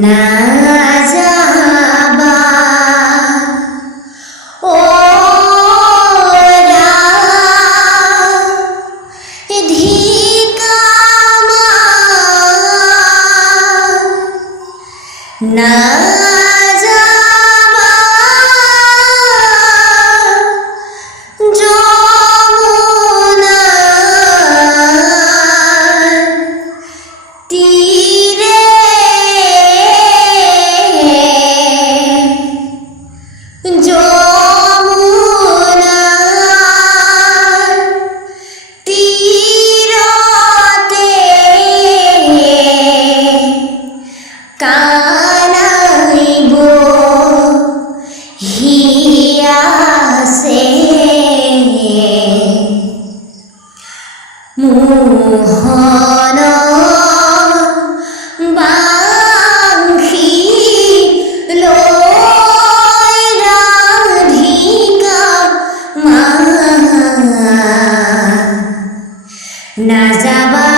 না যাবা ওরা ধিকামা না যাবা যমুনার তীরে যমুনার তীরতে কানাইব হিয়াছে মোহন বাংশী লৈ রাধিকা মা না যাবা